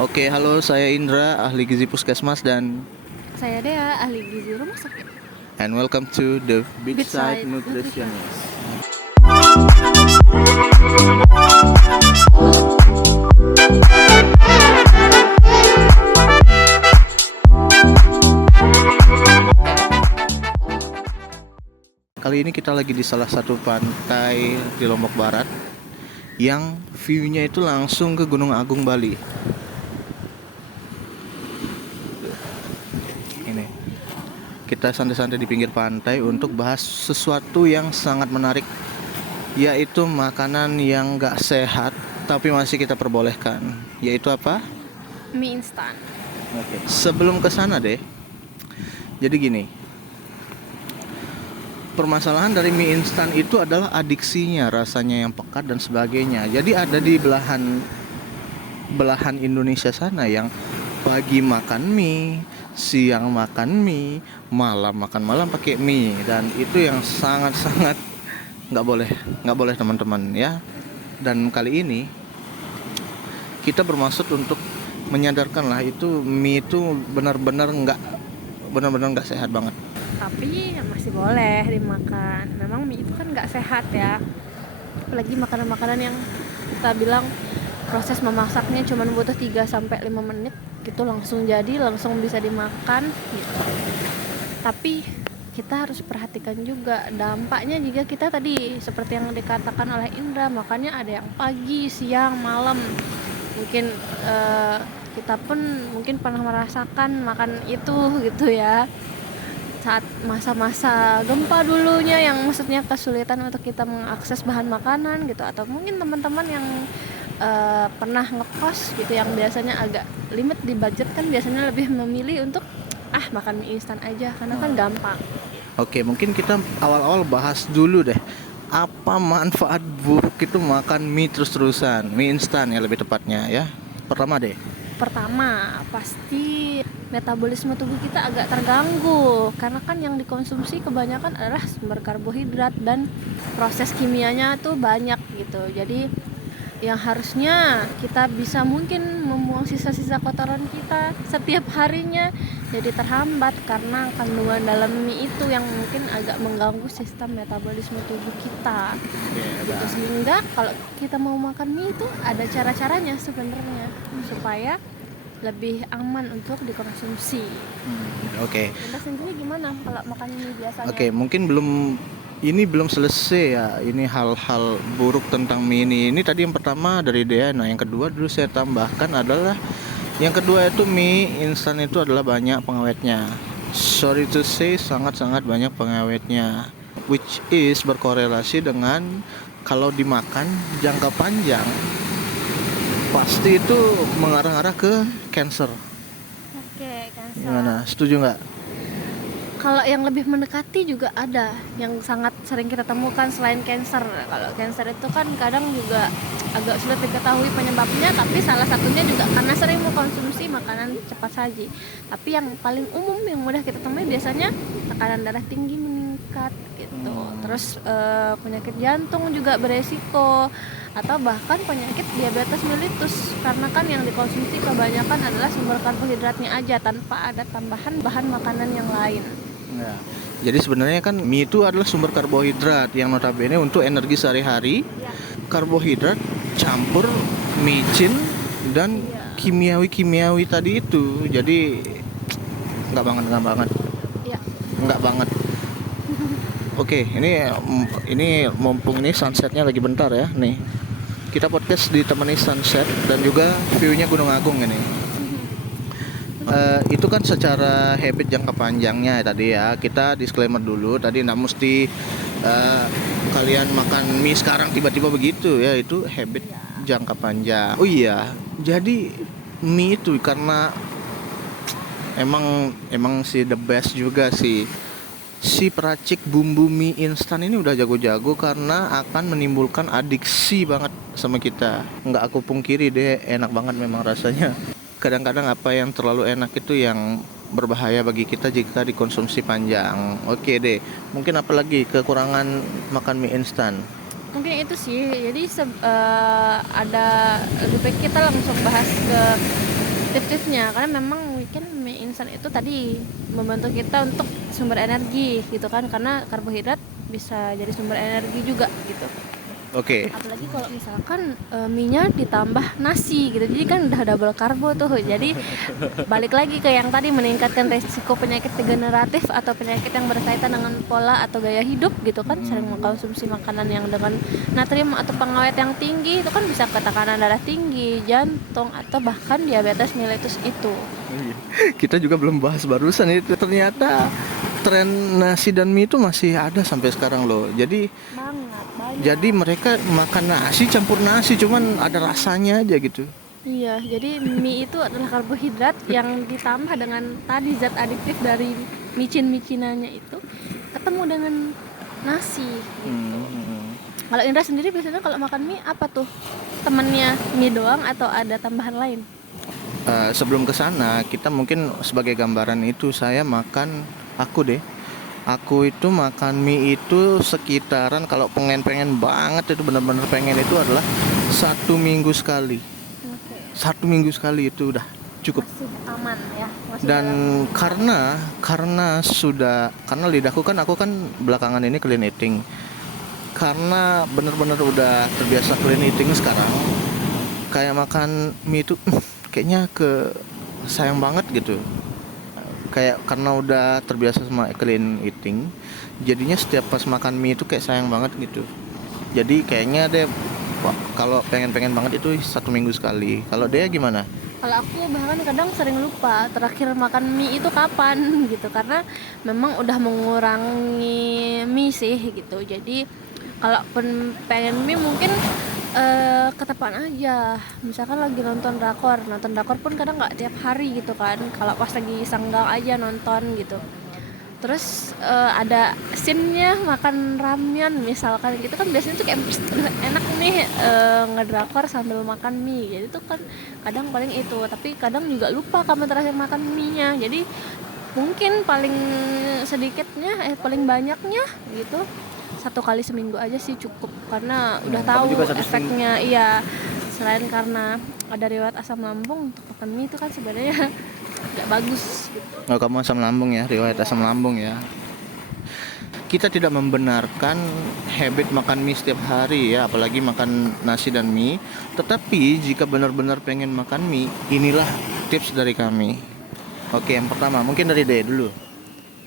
Oke, halo, saya Indra, ahli gizi puskesmas dan Saya Dea, ahli gizi rumah sakit. and welcome to the Beachside Beachside Nutritionist. Nutritionist. Kali ini kita lagi di salah satu pantai di Lombok Barat yang view-nya itu langsung ke Gunung Agung, Bali. Ini. Kita santai-santai di pinggir pantai untuk bahas sesuatu yang sangat menarik, yaitu makanan yang gak sehat tapi masih kita perbolehkan. Yaitu apa? Mie instan. Oke. Sebelum ke sana deh. Jadi gini. Permasalahan dari mie instan itu adalah adiksinya, rasanya yang pekat dan sebagainya. Jadi ada di belahan Indonesia sana yang pagi makan mie, siang makan mie, malam pakai mie, dan itu yang sangat-sangat nggak boleh teman-teman ya. Dan kali ini kita bermaksud untuk menyadarkan lah itu mie itu benar-benar nggak sehat banget. Tapi masih boleh dimakan. Memang mie itu kan nggak sehat ya. Apalagi makanan-makanan yang kita bilang proses memasaknya cuma butuh 3-5 menit gitu, langsung jadi, langsung bisa dimakan gitu. Tapi kita harus perhatikan juga dampaknya jika kita tadi seperti yang dikatakan oleh Indra, makannya ada yang pagi, siang, malam. Mungkin kita pun mungkin pernah merasakan makan itu gitu ya, saat masa-masa gempa dulunya, yang maksudnya kesulitan untuk kita mengakses bahan makanan gitu, atau mungkin teman-teman yang pernah ngekos gitu yang biasanya agak limit di budget, kan biasanya lebih memilih untuk makan mie instan aja karena kan gampang. Oke, mungkin kita awal-awal bahas dulu deh. Apa manfaat buruk itu makan mie terus-terusan, mie instan ya lebih tepatnya ya. Pertama deh. Pertama, pasti metabolisme tubuh kita agak terganggu karena kan yang dikonsumsi kebanyakan adalah sumber karbohidrat dan proses kimianya tuh banyak gitu. Jadi yang harusnya kita bisa mungkin membuang sisa-sisa kotoran kita setiap harinya jadi terhambat karena kandungan dalam mie itu yang mungkin agak mengganggu sistem metabolisme tubuh kita gitu. Sehingga kalau kita mau makan mie itu ada cara-caranya sebenarnya supaya lebih aman untuk dikonsumsi. Oke. Kita sendiri gimana kalau makan mie biasanya? Oke, mungkin belum selesai ya. Ini hal-hal buruk tentang mie ini. Ini tadi yang pertama dari Dea. Nah, yang kedua dulu saya tambahkan adalah yang kedua itu mie instan itu adalah banyak pengawetnya. Sorry to say, sangat-sangat banyak pengawetnya, which is berkorelasi dengan kalau dimakan jangka panjang pasti itu mengarah-arah ke cancer. Oke, cancer. Gimana? Setuju nggak? Kalau yang lebih mendekati juga ada yang sangat sering kita temukan selain cancer. Kalau cancer itu kan kadang juga agak sulit diketahui penyebabnya, tapi salah satunya juga karena sering mengkonsumsi makanan cepat saji. Tapi yang paling umum yang mudah kita temui biasanya tekanan darah tinggi meningkat gitu. Terus penyakit jantung juga beresiko, atau bahkan penyakit diabetes mellitus karena kan yang dikonsumsi kebanyakan adalah sumber karbohidratnya aja tanpa ada tambahan bahan makanan yang lain. Ya. Jadi sebenarnya kan mie itu adalah sumber karbohidrat yang notabene untuk energi sehari-hari. Ya. Karbohidrat campur micin dan kimiawi tadi itu. Jadi nggak banget. Ya. Nggak banget. Oke, ini mumpung ini sunsetnya lagi bentar ya, nih. Kita podcast ditemani sunset dan juga view-nya Gunung Agung ini. Itu kan secara habit jangka panjangnya tadi ya. Kita disclaimer dulu, tadi nggak mesti kalian makan mie sekarang tiba-tiba begitu ya, itu habit jangka panjang. Oh iya, jadi mie itu karena emang sih the best juga sih. Si peracik bumbu mie instan ini udah jago-jago karena akan menimbulkan adiksi banget sama kita. Nggak aku pungkiri deh, enak banget memang rasanya. Kadang-kadang apa yang terlalu enak itu yang berbahaya bagi kita jika dikonsumsi panjang. Oke deh, mungkin apa lagi kekurangan makan mie instan? Mungkin itu sih. Jadi ada lebih baik kita langsung bahas ke tips-tipsnya, karena memang mungkin mie instan itu tadi membantu kita untuk sumber energi gitu kan, karena karbohidrat bisa jadi sumber energi juga gitu. Oke. Apalagi kalau misalkan mie-nya ditambah nasi gitu, jadi kan udah double karbo tuh. Jadi balik lagi ke yang tadi, meningkatkan resiko penyakit degeneratif atau penyakit yang berkaitan dengan pola atau gaya hidup gitu kan. Sering mengkonsumsi makanan yang dengan natrium atau pengawet yang tinggi itu kan bisa ke tekanan darah tinggi, jantung, atau bahkan diabetes mellitus itu. Kita juga belum bahas barusan itu, ternyata tren nasi dan mie itu masih ada sampai sekarang loh. Jadi Banyak. mereka makan nasi campur nasi, cuman ada rasanya aja gitu. Iya, jadi mie itu adalah karbohidrat yang ditambah dengan tadi zat adiktif dari micin-micinannya itu ketemu dengan nasi gitu. Kalau Indra sendiri biasanya kalau makan mie apa tuh? Temennya mie doang atau ada tambahan lain? Sebelum ke sana, kita mungkin sebagai gambaran itu aku itu makan mie itu sekitaran, kalau pengen banget itu benar-benar pengen itu adalah 1 minggu sekali. Oke. 1 minggu sekali itu udah cukup. Masih aman ya, masih Dan dalam. karena lidahku kan, aku kan belakangan ini clean eating. Karena benar-benar udah terbiasa clean eating sekarang, kayak makan mie itu kayaknya sayang banget gitu. Kayak karena udah terbiasa sama clean eating, jadinya setiap pas makan mie itu kayak sayang banget gitu. Jadi kayaknya deh, wah, kalau pengen banget itu 1 minggu sekali. Kalau dia gimana? Kalau aku bahkan kadang sering lupa terakhir makan mie itu kapan gitu, karena memang udah mengurangi mie sih gitu. Jadi kalaupun pengen mie mungkin ketepan aja, misalkan lagi nonton drakor pun kadang nggak tiap hari gitu kan, kalau pas lagi senggang aja nonton gitu. Terus ada scene-nya makan ramyeon misalkan gitu kan, biasanya tuh kayak enak nih ngedrakor sambil makan mie, jadi tuh kan kadang paling itu. Tapi kadang juga lupa kapan terakhir makan mie-nya, jadi mungkin paling sedikitnya paling banyaknya gitu 1 kali seminggu aja sih cukup, karena udah Kamu tahu juga 1 seminggu. efeknya. Iya, selain karena ada riwayat asam lambung, makan mie itu kan sebenarnya nggak bagus gitu. Oh, kamu asam lambung ya, riwayat asam lambung ya. Kita tidak membenarkan habit makan mie setiap hari ya, apalagi makan nasi dan mie. Tetapi jika benar-benar pengen makan mie, inilah tips dari kami. Oke, yang pertama mungkin dari Dea dulu.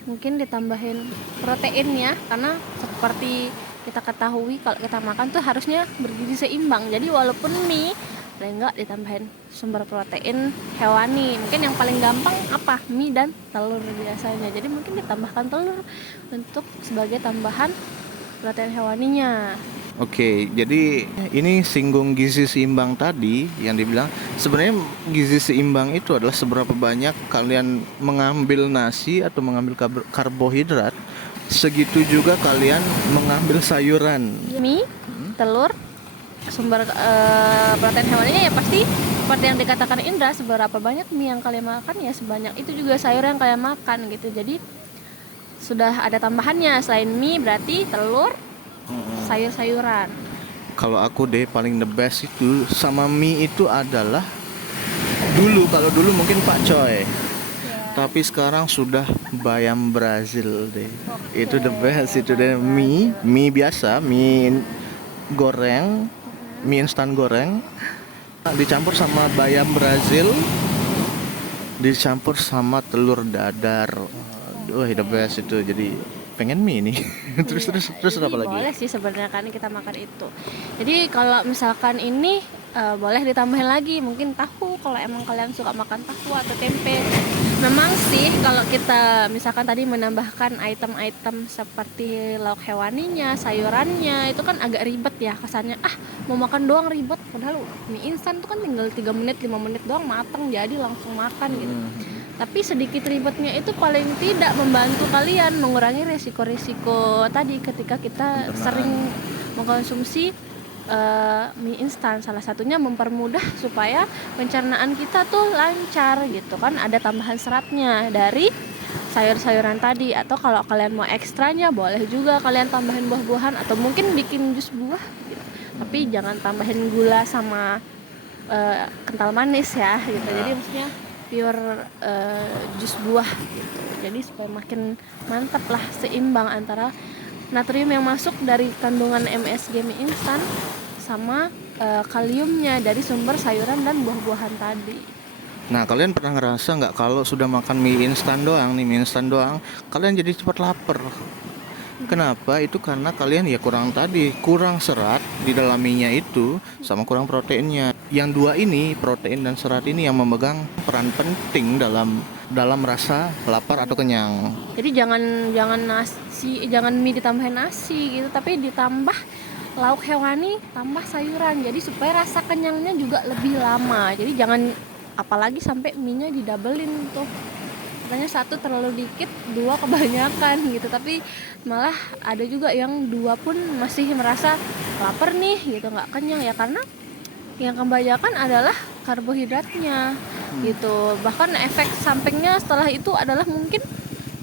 Mungkin ditambahin proteinnya, karena seperti kita ketahui kalau kita makan tuh harusnya bergizi seimbang. Jadi walaupun mie, paling enggak ditambahin sumber protein hewani. Mungkin yang paling gampang apa? Mie dan telur biasanya. Jadi mungkin ditambahkan telur untuk sebagai tambahan protein hewaninya. Oke, jadi ini singgung gizi seimbang tadi yang dibilang. Sebenarnya gizi seimbang itu adalah seberapa banyak kalian mengambil nasi atau mengambil karbohidrat, segitu juga kalian mengambil sayuran. Mie, telur, sumber protein hewaninya ya pasti seperti yang dikatakan Indra, seberapa banyak mie yang kalian makan ya sebanyak itu juga sayur yang kalian makan gitu. Jadi sudah ada tambahannya, selain mie berarti telur, sayur-sayuran. Kalau aku deh paling the best itu sama mie itu adalah kalau dulu mungkin Pak Coy. Tapi sekarang sudah bayam Brazil deh. Itu the best itu deh, mie biasa, mie goreng, mie instan goreng dicampur sama bayam Brazil, dicampur sama telur dadar. Wah, the best itu. Jadi pengen mie nih. terus Jadi apa lagi? boleh sih sebenarnya kan kita makan itu. Jadi kalau misalkan ini boleh ditambahin lagi mungkin tahu, kalau emang kalian suka makan tahu atau tempe. Memang sih kalau kita misalkan tadi menambahkan item-item seperti lauk hewaninya, sayurannya, itu kan agak ribet ya kesannya. Mau makan doang ribet, padahal mie instan tuh kan tinggal 3 menit 5 menit doang mateng, jadi langsung makan gitu. Tapi sedikit ribetnya itu paling tidak membantu kalian mengurangi resiko-resiko tadi ketika kita sering mengkonsumsi mie instan. Salah satunya mempermudah supaya pencernaan kita tuh lancar gitu kan, ada tambahan seratnya dari sayur-sayuran tadi. Atau kalau kalian mau ekstranya boleh juga kalian tambahin buah-buahan atau mungkin bikin jus buah gitu. Tapi jangan tambahin gula sama kental manis ya gitu. Ya. Jadi maksudnya pure jus buah gitu. Jadi supaya makin mantap lah, seimbang antara natrium yang masuk dari kandungan MSG mie instan sama kaliumnya dari sumber sayuran dan buah-buahan tadi. Nah, kalian pernah ngerasa nggak kalau sudah makan mie instan doang nih, mie instan doang, kalian jadi cepat lapar? Kenapa? Itu karena kalian ya kurang serat di dalam mie-nya itu sama kurang proteinnya. Yang dua ini, protein dan serat ini yang memegang peran penting dalam rasa lapar atau kenyang. Jadi jangan nasi, jangan mie ditambahin nasi gitu, tapi ditambah lauk hewani, tambah sayuran. Jadi supaya rasa kenyangnya juga lebih lama. Jadi jangan, apalagi sampai mie-nya didabelin tuh. Katanya satu terlalu dikit, dua kebanyakan gitu. Tapi malah ada juga yang dua pun masih merasa lapar nih gitu, nggak kenyang ya, karena yang kebanyakan adalah karbohidratnya gitu. Bahkan efek sampingnya setelah itu adalah mungkin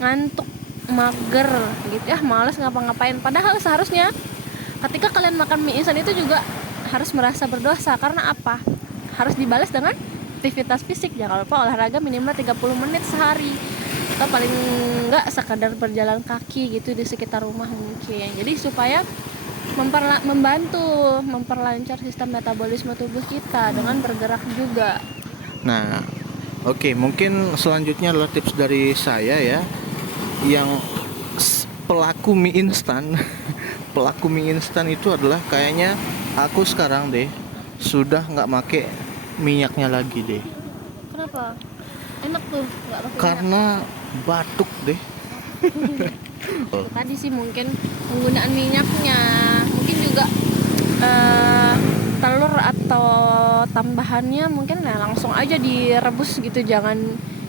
ngantuk, mager gitu ya, males ngapa-ngapain. Padahal seharusnya ketika kalian makan mie instan itu juga harus merasa berdosa. Karena apa? Harus dibalas dengan aktivitas fisik. Jangan lupa olahraga minimal 30 menit sehari, atau paling enggak sekadar berjalan kaki gitu di sekitar rumah mungkin. Jadi supaya memperlancar sistem metabolisme tubuh kita dengan bergerak juga. Nah, oke, mungkin selanjutnya adalah tips dari saya ya, yang pelaku mie instan. Pelaku mie instan itu adalah kayaknya aku sekarang deh sudah nggak make minyaknya lagi deh. Kenapa? Enak tuh nggak pakai minyak. Karena batuk deh. Tadi sih mungkin penggunaan minyaknya, mungkin juga telur atau tambahannya mungkin langsung aja direbus gitu, jangan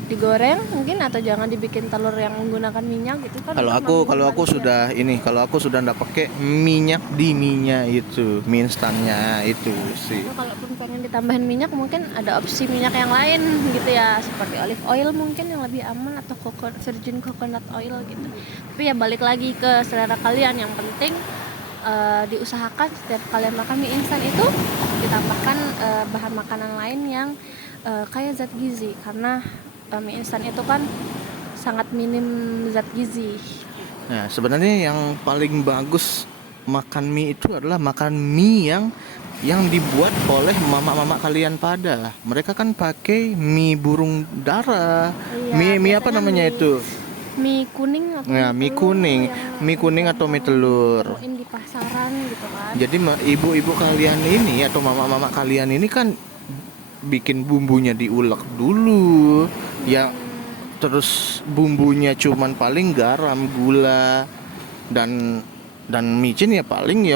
digoreng mungkin, atau jangan dibikin telur yang menggunakan minyak gitu kan. Kalau aku sudah nggak pakai minyak di minyak itu, mie instannya itu sih. Kalaupun pengen ditambahin minyak mungkin ada opsi minyak yang lain gitu ya, seperti olive oil mungkin yang lebih aman, atau virgin coconut oil gitu. Tapi ya balik lagi ke selera kalian, yang penting diusahakan setiap kalian makan mie instan itu ditambahkan bahan makanan lain yang kaya zat gizi, karena mie instan itu kan sangat minim zat gizi. Nah, sebenarnya yang paling bagus makan mie itu adalah makan mie yang dibuat oleh mama-mama kalian pada. Mereka kan pakai mie burung dara. Iya, Mie apa biasanya namanya itu? mie kuning atau Nah, mie kuning. Mie kuning atau mie telur. temuin di pasaran gitu kan. Jadi ibu-ibu kalian ini atau mama-mama kalian ini kan bikin bumbunya diulek dulu. Ya, terus bumbunya cuman paling garam, gula, dan micin ya paling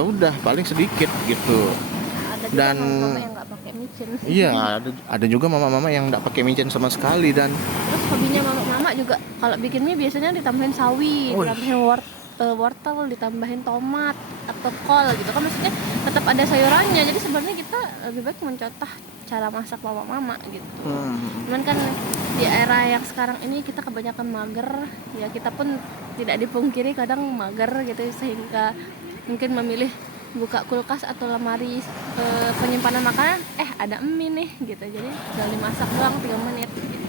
paling sedikit gitu. Ada juga Dan mama yang nggak pakai micin. iya, ada juga mama-mama yang nggak pakai micin sama sekali. Dan Terus hobinya mama juga kalau bikin mie biasanya ditambahin sawi, Wih. ditambahin wortel, ditambahin tomat atau kol gitu kan, maksudnya tetap ada sayurannya. Jadi sebenarnya kita lebih baik mencontoh cara masak mama-mama gitu. Cuman kan di era yang sekarang ini kita kebanyakan mager ya, kita pun tidak dipungkiri kadang mager gitu, sehingga mungkin memilih buka kulkas atau lemari penyimpanan makanan, ada mie nih gitu, jadi tinggal dimasak doang 3 menit gitu.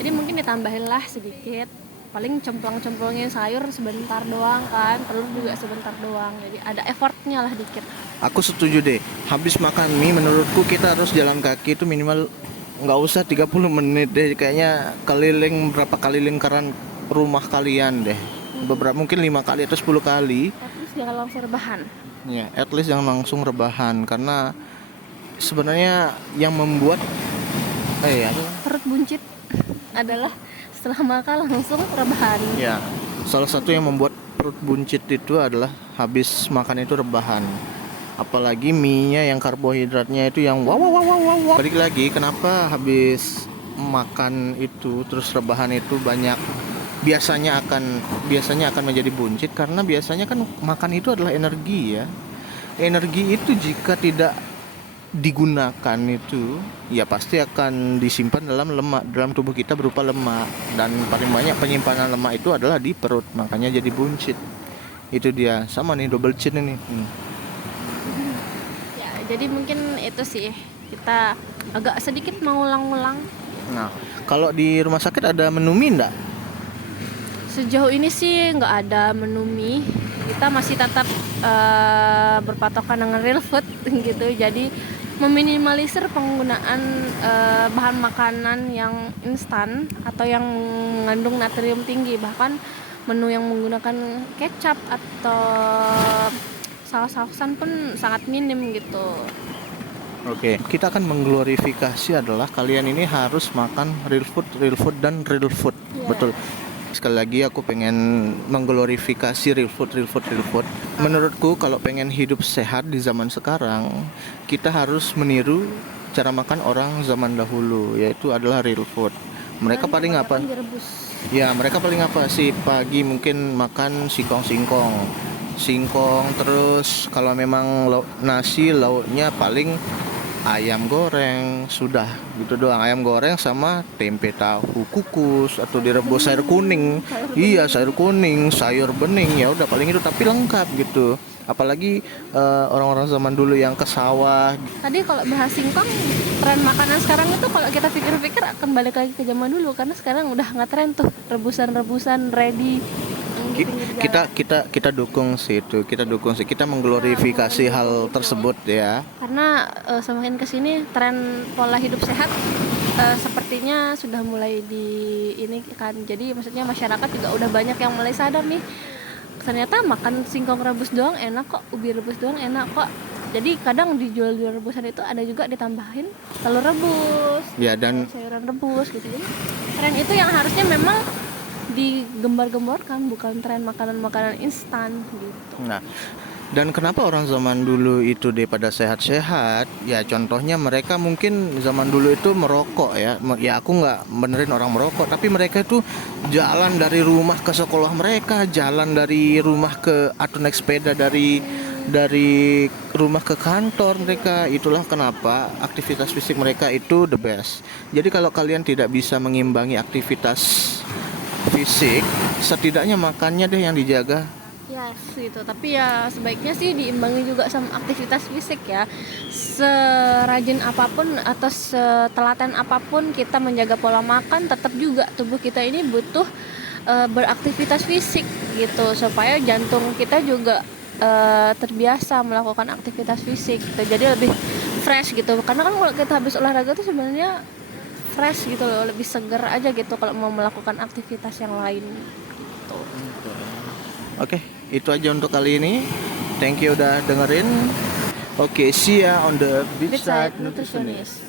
Jadi mungkin ditambahin lah sedikit, paling cemplong-cemplongin sayur sebentar doang kan, telur juga sebentar doang, jadi ada effortnya lah dikit. aku setuju deh. Habis makan mie menurutku kita harus jalan kaki itu minimal nggak usah 30 menit deh. Kayaknya berapa kali lingkaran rumah kalian deh. Mungkin 5 kali atau 10 kali. Terus jangan langsung rebahan. Ya, at least jangan langsung rebahan, karena sebenarnya yang membuat Perut buncit adalah setelah makan langsung rebahan. ya, salah satu yang membuat perut buncit itu adalah habis makan itu rebahan. Apalagi mie-nya yang karbohidratnya itu yang wow. Balik lagi, kenapa habis makan itu terus rebahan itu biasanya akan menjadi buncit, karena biasanya kan makan itu adalah energi ya. Energi itu jika tidak digunakan itu ya pasti akan disimpan dalam tubuh kita berupa lemak, dan paling banyak penyimpanan lemak itu adalah di perut, makanya jadi buncit. Itu dia, sama nih double chin ini. Ya, jadi mungkin itu sih kita agak sedikit mengulang-ulang. Nah, kalau di rumah sakit ada menu mie enggak? Sejauh ini sih nggak ada menu mie, kita masih tetap berpatokan dengan real food gitu, jadi meminimalisir penggunaan bahan makanan yang instan atau yang mengandung natrium tinggi, bahkan menu yang menggunakan kecap atau saus-sausan pun sangat minim gitu. Oke, kita akan mengglorifikasi adalah kalian ini harus makan real food dan real food. Iya. Betul. Sekali lagi aku pengen mengglorifikasi real food. Menurutku kalau pengen hidup sehat di zaman sekarang, kita harus meniru cara makan orang zaman dahulu, yaitu adalah real food. Mereka Dan paling apa? kebanyakan direbus. Ya, mereka paling apa sih? Pagi mungkin makan singkong, terus kalau memang nasi lauknya paling ayam goreng, sudah gitu doang. Ayam goreng sama tempe tahu kukus atau direbus sayur kuning. Iya, sayur kuning, sayur bening, ya udah paling itu, tapi lengkap gitu. Apalagi orang-orang zaman dulu yang ke sawah. Tadi kalau bahas singkong, tren makanan sekarang itu kalau kita pikir-pikir akan balik lagi ke zaman dulu, karena sekarang udah nggak tren tuh rebusan ready yang di pinggir jalan. Kita dukung sih itu, kita mengglorifikasi hal tersebut ya. Karena semakin kesini tren pola hidup sehat sepertinya sudah mulai di ini kan, jadi maksudnya masyarakat juga udah banyak yang mulai sadar nih, ternyata makan singkong rebus doang enak kok, ubi rebus doang enak kok. Jadi kadang dijual di rebusan itu ada juga ditambahin telur rebus, Ya, dan sayuran rebus gitu. Jadi tren itu yang harusnya memang digembar-gemborkan, bukan tren makanan-makanan instan gitu. nah, dan kenapa orang zaman dulu itu daripada sehat-sehat? Ya contohnya mereka mungkin zaman dulu itu merokok ya. Ya aku nggak benerin orang merokok, tapi mereka itu jalan dari rumah ke sekolah mereka, jalan dari rumah ke atau naik sepeda dari rumah ke kantor mereka. Itulah kenapa aktivitas fisik mereka itu the best. Jadi kalau kalian tidak bisa mengimbangi aktivitas fisik, setidaknya makannya deh yang dijaga. Yes, gitu. Tapi ya sebaiknya sih diimbangi juga sama aktivitas fisik ya. Serajin apapun atau setelaten apapun kita menjaga pola makan, tetap juga tubuh kita ini butuh beraktivitas fisik gitu, supaya jantung kita juga terbiasa melakukan aktivitas fisik gitu. Jadi lebih fresh gitu. Karena kan kalau kita habis olahraga tuh sebenarnya fresh gitu loh, lebih seger aja gitu kalau mau melakukan aktivitas yang lain gitu. Oke, itu aja untuk kali ini. Thank you udah dengerin. Oke, see ya on the Beachside Beachside Nutritionist. Nutritionist.